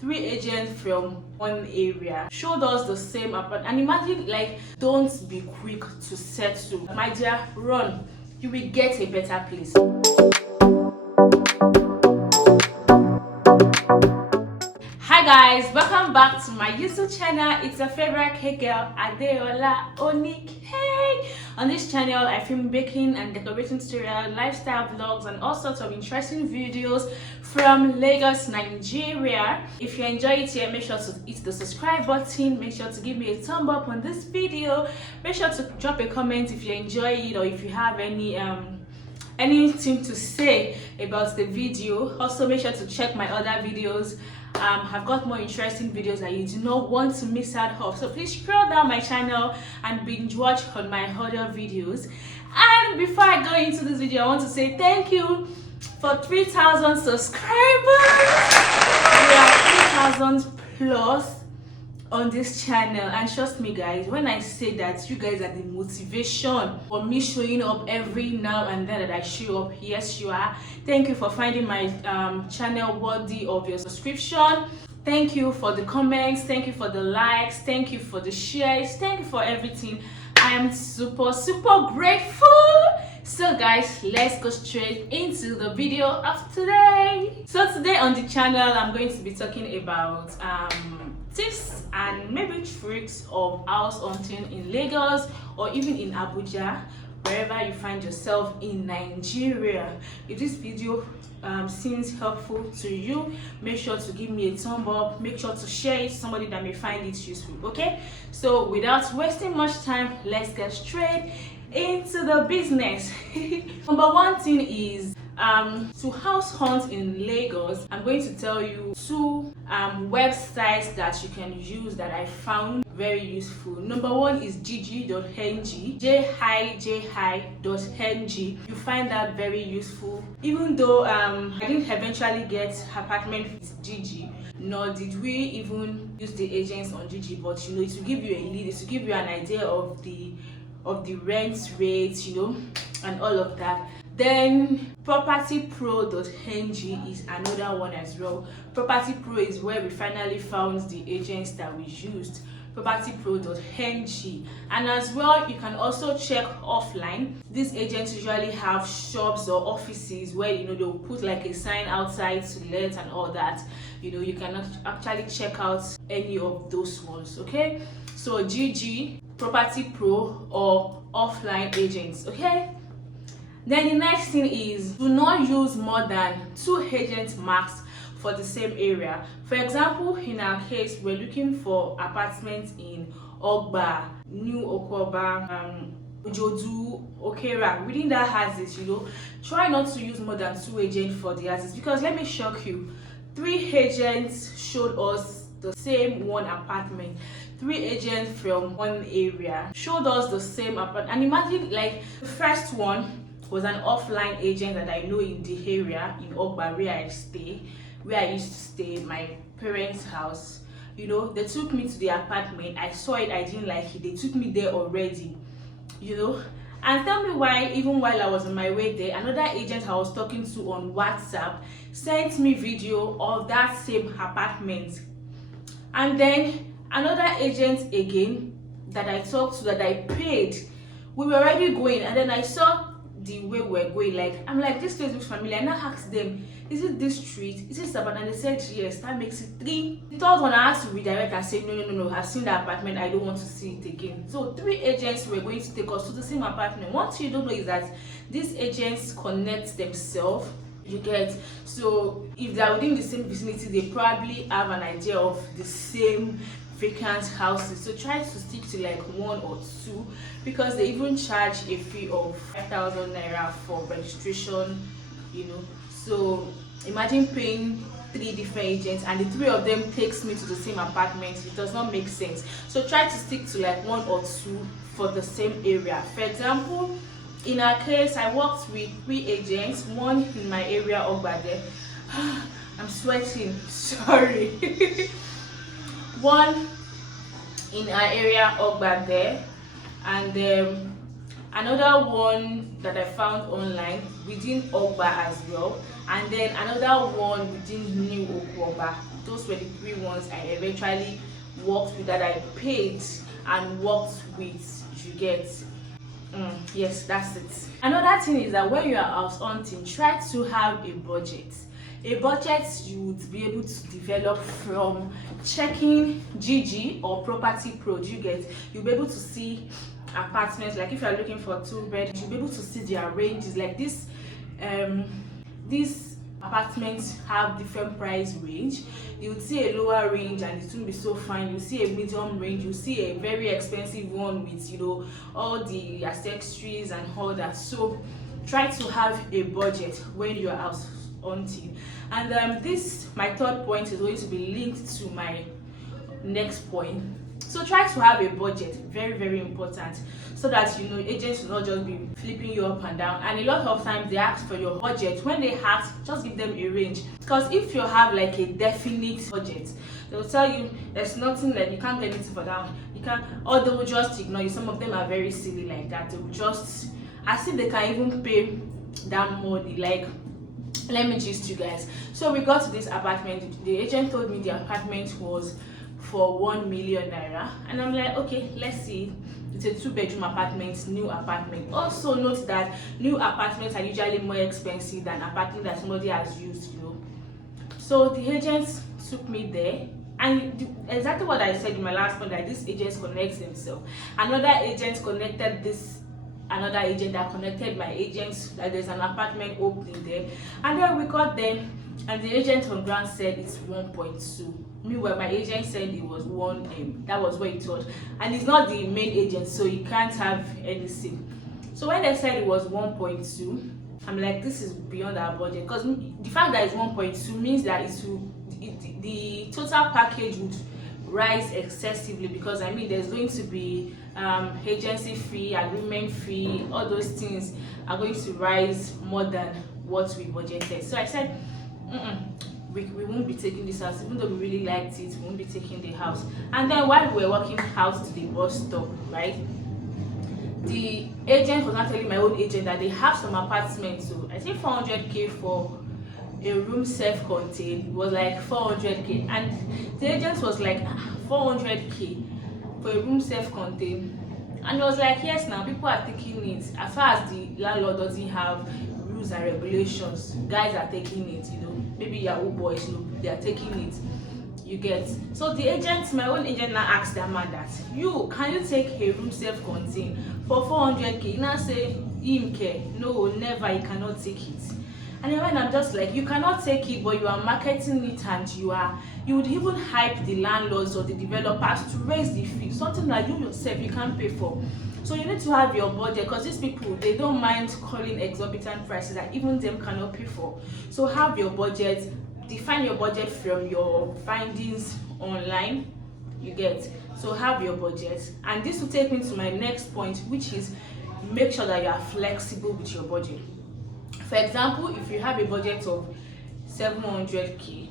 three agents from one area showed us the same apartment. And imagine, like, don't be quick to settle, my dear, run, you will get a better place. Hi guys, welcome back to my YouTube channel. It's your favorite cake girl, Adeola Onicake. On this channel, I film baking and decorating tutorials, lifestyle vlogs, and all sorts of interesting videos from Lagos, Nigeria. If you enjoy it here, make sure to hit the subscribe button. Make sure to give me a thumb up on this video. Make sure to drop a comment if you enjoy it, or if you have anything to say about the video. Also, make sure to check my other videos. I've got more interesting videos that you do not want to miss out of, so please scroll down my channel and binge watch on my other videos. And before I go into this video, I want to say thank you for 3,000 subscribers. We are 3,000 plus on this channel, and trust me guys, when I say that you guys are the motivation for me showing up every now and then that I show up, yes you are. Thank you for finding my channel worthy of your subscription. Thank you for the comments, thank you for the likes, thank you for the shares, thank you for everything. I am super grateful. So guys, let's go straight into the video of today. So today on the channel, I'm going to be talking about tips and maybe tricks of house hunting in Lagos or even in Abuja, wherever you find yourself in Nigeria. If this video seems helpful to you, make sure to give me a thumb up. Make sure to share it to somebody that may find it useful. Okay, so without wasting much time, let's get straight into the business. Number one thing is to house hunt in Lagos. I'm going to tell you two websites that you can use that I found very useful. Number one is jiji.ng, jhi.ng. You find that very useful. Even though I didn't eventually get apartment with Gigi, nor did we even use the agents on Gigi, but you know, it will give you a lead, it will give you an idea of the rent rates, you know, and all of that. Then propertypro.ng is another one as well. Property Pro is where we finally found the agents that we used, propertypro.ng. And as well, you can also check offline. These agents usually have shops or offices where, you know, they'll put like a sign outside to let and all that. You know, you can actually check out any of those ones. Okay, so GG, Property Pro, or offline agents. Okay, then the next thing is, do not use more than 2 agent marks for the same area. For example, in our case, we're looking for apartments in Ogba, New Okoba, Ojodu, Okera. Within that houses, you know, try not to use more than 2 agents for the houses, because let me shock you, 3 agents showed us the same one apartment. 3 agents from one area showed us the same apartment. And imagine, like, the first one was an offline agent that I know in the area in Ogba where I used to stay, my parents' house. You know, they took me to the apartment. I saw it, I didn't like it. They took me there already, you know. And tell me why, even while I was on my way there, another agent I was talking to on WhatsApp sent me video of that same apartment. And then another agent again that I talked to, that I paid, we were already going, and then I saw the way we're going, like, I'm like, this place looks familiar. And I asked them, is it this street, is it Saban? And they said yes. That makes it 3. The third one I asked to redirect, I said no, I've seen the apartment, I don't want to see it again. So 3 agents were going to take us to the same apartment. One thing you don't know is that these agents connect themselves, you get. So if they're within the same vicinity, they probably have an idea of the same vacant houses. So try to stick to like 1 or 2, because they even charge a fee of 5,000 naira for registration, you know. So imagine paying 3 different agents and the 3 of them takes me to the same apartment. It does not make sense. So try to stick to like 1 or 2 for the same area. For example, in our case, I worked with 3 agents, 1 in my area over there. I'm sweating, sorry. 1 in our area over there, and another one that I found online within Ogba as well, and then another one within New Okoba. those were the three ones I eventually worked with, that I paid and worked with. You get. Yes, that's it. Another thing is that when you are house hunting, try to have a budget. A budget you would be able to develop from checking GG or Property Pro. You get, you'll be able to see apartments. Like if you are looking for 2 bed, you'll be able to see their ranges. Like these apartments have different price range. You'll see a lower range and it won't be so fine. You'll see a medium range, you'll see a very expensive one with, you know, all the accessories and all that. So try to have a budget when you are house hunting. And this, my third point, is going to be linked to my next point. So try to have a budget, very, very important, so that, you know, agents will not just be flipping you up and down. And a lot of times they ask for your budget. When they ask, just give them a range, because if you have like a definite budget, they'll tell you there's nothing, like you can't get anything for that one, you can't, or they will just ignore you. Some of them are very silly like that. They will just, as if they can even pay that money. Like, let me gist you guys. So we got to this apartment. The agent told me the apartment was for 1 million naira, and I'm like, okay, let's see. It's a 2-bedroom apartment, new apartment. Also note that new apartments are usually more expensive than apartment that somebody has used, you know. So the agents took me there, and exactly what I said in my last point, that this agent connects himself. Another agent connected this, another agent that connected my agents, that there's an apartment opening there. And then we got there, and the agent on ground said it's 1.2. Meanwhile, my agent said it was 1M. That was what he thought. And he's not the main agent, so he can't have anything. So when they said it was 1.2, I'm like, this is beyond our budget. Because the fact that it's 1.2 means that the total package would rise excessively, because I mean there's going to be agency fee, agreement fee, all those things are going to rise more than what we budgeted. So I said, we won't be taking this house. Even though we really liked it, we won't be taking the house. And then while we were walking out to the bus stop, right, the agent was not telling my own agent that they have some apartments. So I think 400k for a room self-contained. It was like 400k, and the agent was like 400k for a room self-contained. And I was like, yes, now people are taking it. As far as the landlord doesn't have rules and regulations, guys are taking it, you know. Maybe Yahoo boys, you know, they are taking it. You get. So the agent, my own agent, now asked the man that, can you take a room self-contained for 400k? He now say, no, never, he cannot take it. And then when I'm just like, you cannot take it, but you are marketing it, and you would even hype the landlords or the developers to raise the fee, something that you yourself you can't pay for. So you need to have your budget, because these people, they don't mind calling exorbitant prices that even them cannot pay for. So have your budget, define your budget from your findings online, you get. So have your budget. And this will take me to my next point, which is make sure that you are flexible with your budget. For example, if you have a budget of 700k,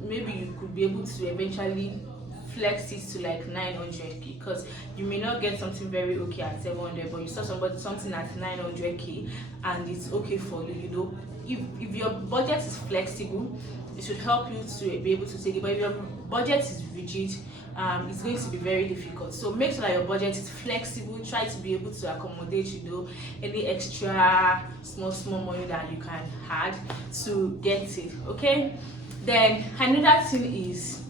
maybe you could be able to eventually flex it to like 900k, because you may not get something very okay at 700, but you saw something at 900k and it's okay for you, you know. If your budget is flexible, it should help you to be able to take it. But if your budget is rigid, it's going to be very difficult. So make sure that your budget is flexible. Try to be able to accommodate, you know, any extra small money that you can add to get it. Okay. Then another thing is,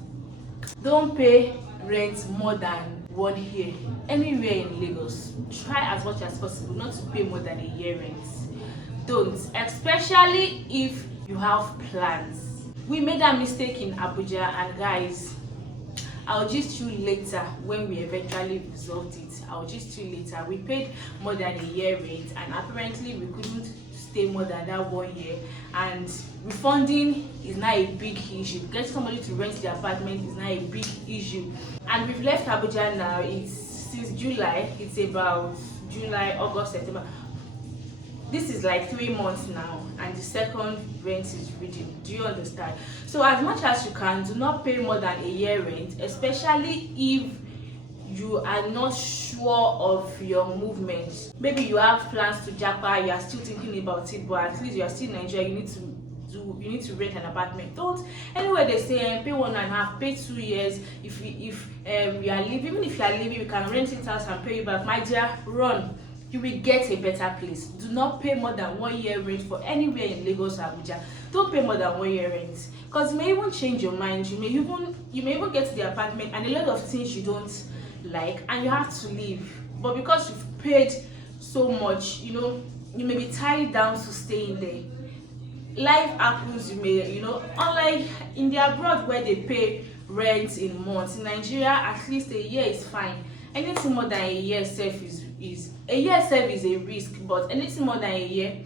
don't pay rent more than 1 year anywhere in Lagos. Try as much as possible not to pay more than a year rent. Don't, especially if you have plans. We made a mistake in Abuja, and guys, I'll gist you later when we eventually resolved it. I'll gist you later. We paid more than a year rent, and apparently we couldn't stay more than that 1 year, and refunding is not a big issue. Getting somebody to rent the apartment is not a big issue. And we've left Abuja now. It's since July. It's about July, August, September. This is like 3 months now, and the second rent is reading. Do you understand? So as much as you can, do not pay more than a year rent, especially if you are not sure of your movement. Maybe you have plans to Japa, you are still thinking about it, but at least you are still in Nigeria. You need to you need to rent an apartment. Don't, anywhere they say pay 1.5, pay 2 years. If we are living, even if you are living, we can rent it out and pay you back. My dear, run. You will get a better place. Do not pay more than 1 year rent for anywhere in Lagos or Abuja. Don't pay more than 1 year rent, because you may even change your mind. You may even get to the apartment and a lot of things you don't like, and you have to leave. But because you've paid so much, you may be tied down to staying there. Life happens. You may, unlike in the abroad where they pay rent in months, in Nigeria at least a year is fine. Anything more than a year self is a risk, but anything more than a year,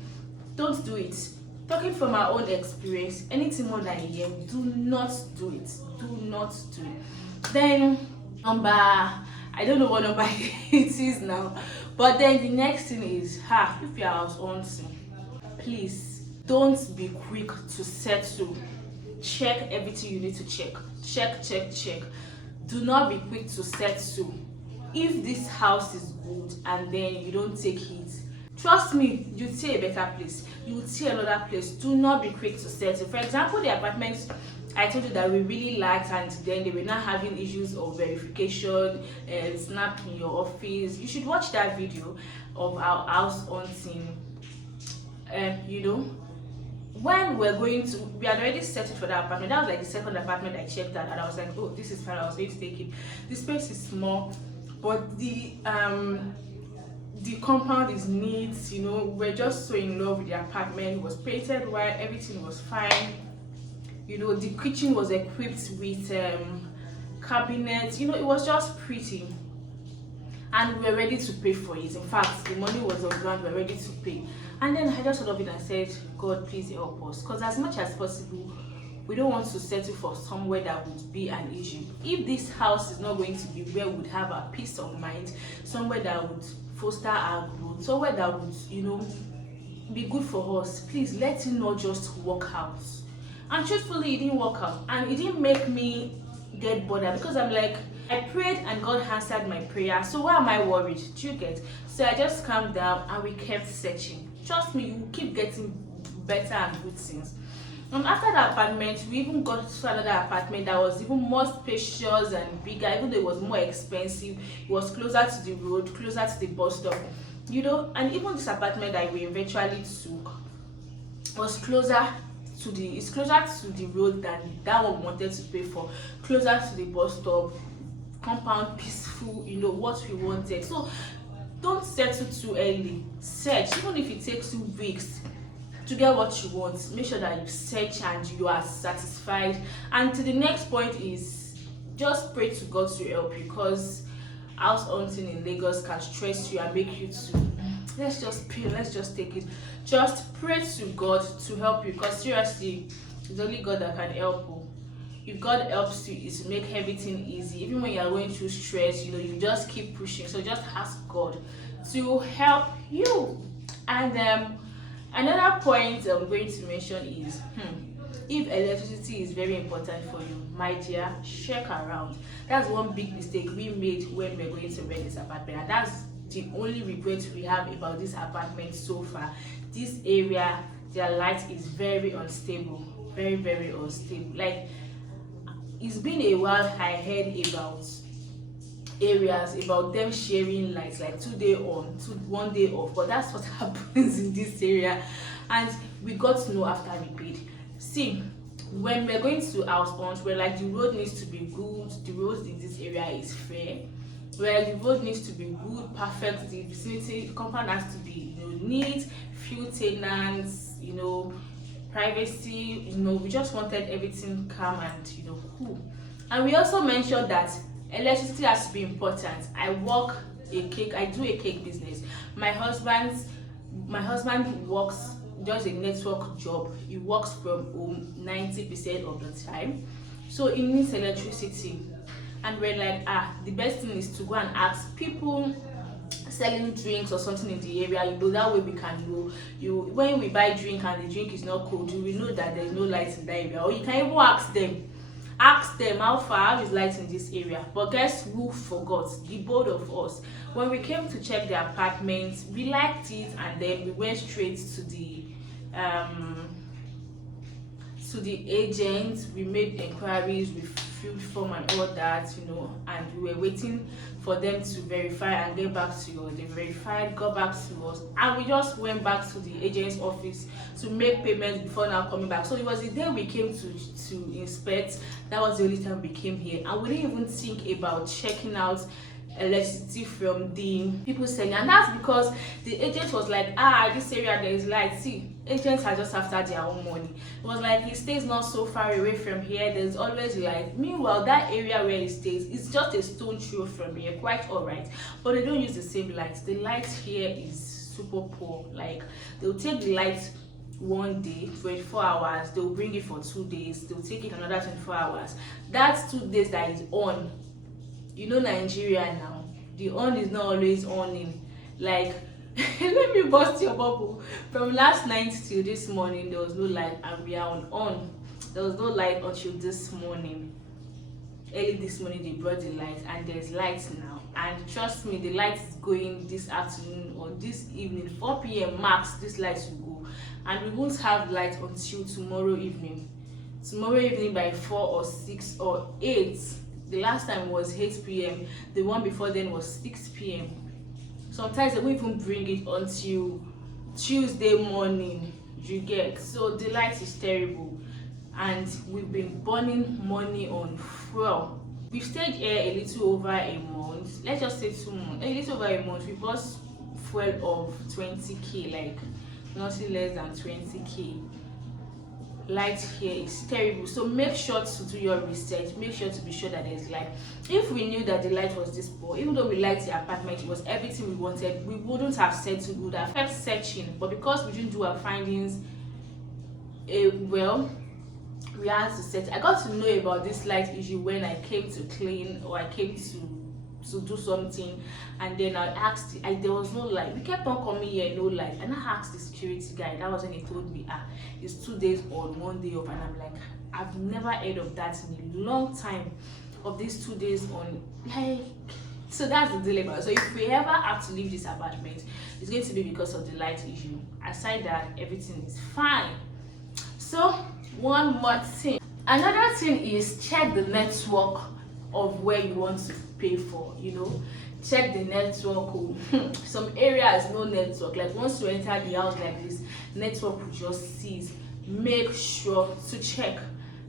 don't do it. Talking from our own experience, anything more than a year, do not do it. Do not do it. Then I don't know what number it is now, but then the next thing is, if you are house hunting, please don't be quick to settle. Check everything you need to check. Check. Do not be quick to settle. If this house is good and then you don't take it, trust me, you see a better place, you will see another place. Do not be quick to settle. For example, the apartments I told you that we really liked, and then they were not having issues of verification and snap in your office. You should watch that video of our house hunting. When we had already settled for that apartment. That was like the second apartment I checked out, and I was like, oh, this is fine. I was going to take it. The space is small, but the compound is neat. We're just so in love with the apartment. It was painted white, everything was fine. The kitchen was equipped with cabinets. It was just pretty, and we were ready to pay for it. In fact, the money was on ground. We were ready to pay. And then I just thought of it and said, God, please help us, because as much as possible, we don't want to settle for somewhere that would be an issue. If this house is not going to be where we would have a peace of mind, somewhere that would foster our growth, somewhere that would, be good for us, please let it not just work out. And truthfully, it didn't work out, and it didn't make me get bothered, because I'm like, I prayed and God answered my prayer, so why am I worried? Do you get? So I just calmed down and we kept searching. Trust me, you will keep getting better and good things. After the apartment, we even got to another apartment that was even more spacious and bigger. Even though it was more expensive, it was closer to the road, closer to the bus stop. And even this apartment that we eventually took was closer to the road than that one we wanted to pay for. Closer to the bus stop, compound, peaceful, what we wanted. So don't settle too early. Search, even if it takes you weeks to get what you want. Make sure that you search and you are satisfied. And to the next point is, just pray to God to help you, because house hunting in Lagos can stress you and make you to let's just pray, let's just take it. Just pray to God to help you, because seriously, it's only God that can help you. If God helps you, it's to make everything easy. Even when you are going through stress, you just keep pushing. So just ask God to help you. And another point I'm going to mention is, if electricity is very important for you, my dear, check around. That's one big mistake we made when we're going to rent this apartment, and that's the only regret we have about this apartment so far. This area, their light is very unstable, very, very unstable. Like, it's been a while I heard about areas about them sharing lights, like 2 days on, 1 day off, but that's what happens in this area, and we got to know after we paid. See, when we're going to house hunt, we're like, the road needs to be good, the road in this area is fair, where the road needs to be good, perfect, the vicinity, the compound has to be neat, few tenants, privacy. We just wanted everything calm and cool. And we also mentioned that electricity has to be important. I do a cake business. My husband works, does a network job. He works from home 90% of the time, so he needs electricity. And we're like, the best thing is to go and ask people selling drinks or something in the area. That way we can when we buy drink and the drink is not cold, we know that there's no light in that area. Or you can even ask them how far is light in this area. But guess who forgot? The both of us. When we came to check the apartment, we liked it, and then we went straight to the to the agent, we made inquiries, we filled form and all that, you know, and we were waiting for them to verify and get back to us. They verified, got back to us, and we just went back to the agent's office to make payments before now coming back. So it was the day we came to inspect. That was the only time we came here, and we didn't even think about checking out electricity from the people selling. And that's because the agent was like, this area there is light. See, agents are just after their own money. It was like, he stays not so far away from here, there's always light. Meanwhile, that area where he stays is just a stone throw from here, quite all right, but they don't use the same light. The light here is super poor. Like, they'll take the light one day, 24 hours, they'll bring it for 2 days, they'll take it another 24 hours. That's 2 days that is on. You know, Nigeria now, the on is not always on in. Like, let me bust your bubble. From last night till this morning, there was no light, and we are on. There was no light until this morning. Early this morning, they brought the light, and there's light now. And trust me, the light is going this afternoon or this evening, 4 p.m. max. This light will go, and we won't have light until tomorrow evening. Tomorrow evening by 4 or 6 or 8. The last time was 8 p.m. The one before then was 6 p.m. Sometimes they won't even bring it until Tuesday morning. You get? So the light is terrible, and we've been burning money on fuel. We've stayed here a little over a month. Let's just say 2 months. A little over a month. We bought fuel of 20k, like nothing less than 20k. Light here is terrible, so make sure to do your research. Make sure to be sure that there's light. If we knew that the light was this poor, even though we liked the apartment, it was everything we wanted, we wouldn't have said to go there. Kept searching, but because we didn't do our findings well, we had to search. I got to know about this light issue when I came to clean, or I came to do something, and then I asked, there was no light. We kept on coming here, no light, and I asked the security guy. That was when he told me, it's 2 days on, 1 day off. And I'm like, I've never heard of that in a long time, of these 2 days on. Like, so that's the dilemma. So if we ever have to leave this apartment, it's going to be because of the light issue. Aside that, everything is fine. So one more thing, another thing is check the network of where you want to pay for. You know, check the network. Some areas no network. Like, once you enter the house like this, network will just cease. Make sure to check.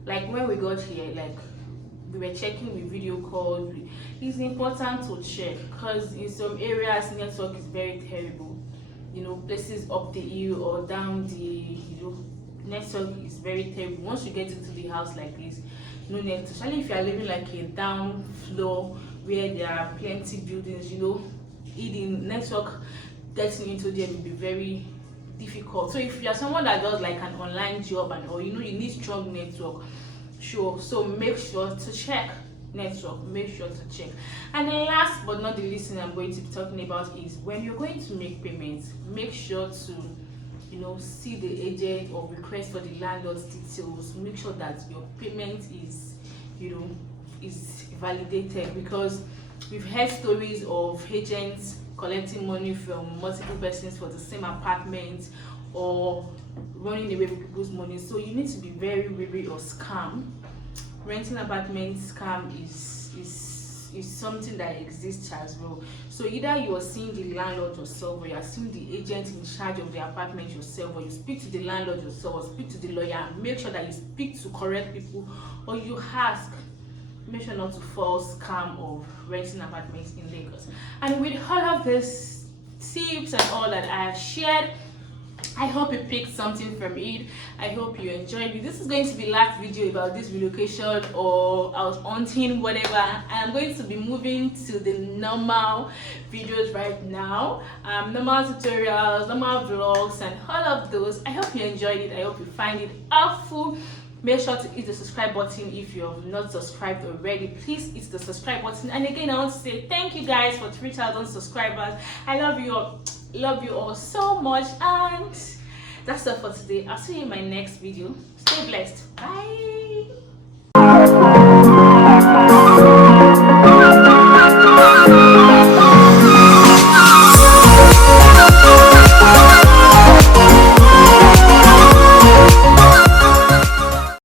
Like, when we got here, like, we were checking with video call. It's important to check, because in some areas network is very terrible. You know, places up the hill or down the, network is very terrible. Once you get into the house like this, no network, especially if you are living like a down floor where there are plenty buildings, eating network, getting into them will be very difficult. So if you are someone that does like an online job, and or you need strong network, sure, so make sure to check network. Make sure to check. And then last but not the least thing I'm going to be talking about is, when you're going to make payments, make sure to see the agent or request for the landlord's details. Make sure that your payment is is validated, because we've heard stories of agents collecting money from multiple persons for the same apartment, or running away with people's money. So you need to be very wary of scam. Renting apartment scam is something that exists as well. So either you are seeing the landlord yourself, or you are seeing the agent in charge of the apartment yourself, or you speak to the landlord yourself, or speak to the lawyer, and make sure that you speak to correct people, or you ask. Make sure not to fall scam of renting apartments in Lagos. And with all of these tips and all that I have shared, I hope you picked something from it. I hope you enjoyed it. This is going to be last video about this relocation or house hunting, whatever. I'm going to be moving to the normal videos right now, normal tutorials, normal vlogs, and all of those. I hope you enjoyed it. I hope you find it helpful. Make sure to hit the subscribe button if you have not subscribed already. Please hit the subscribe button. And again, I want to say thank you guys for 3,000 subscribers. I love you all. Love you all so much, and that's all for today. I'll see you in my next video. Stay blessed. Bye.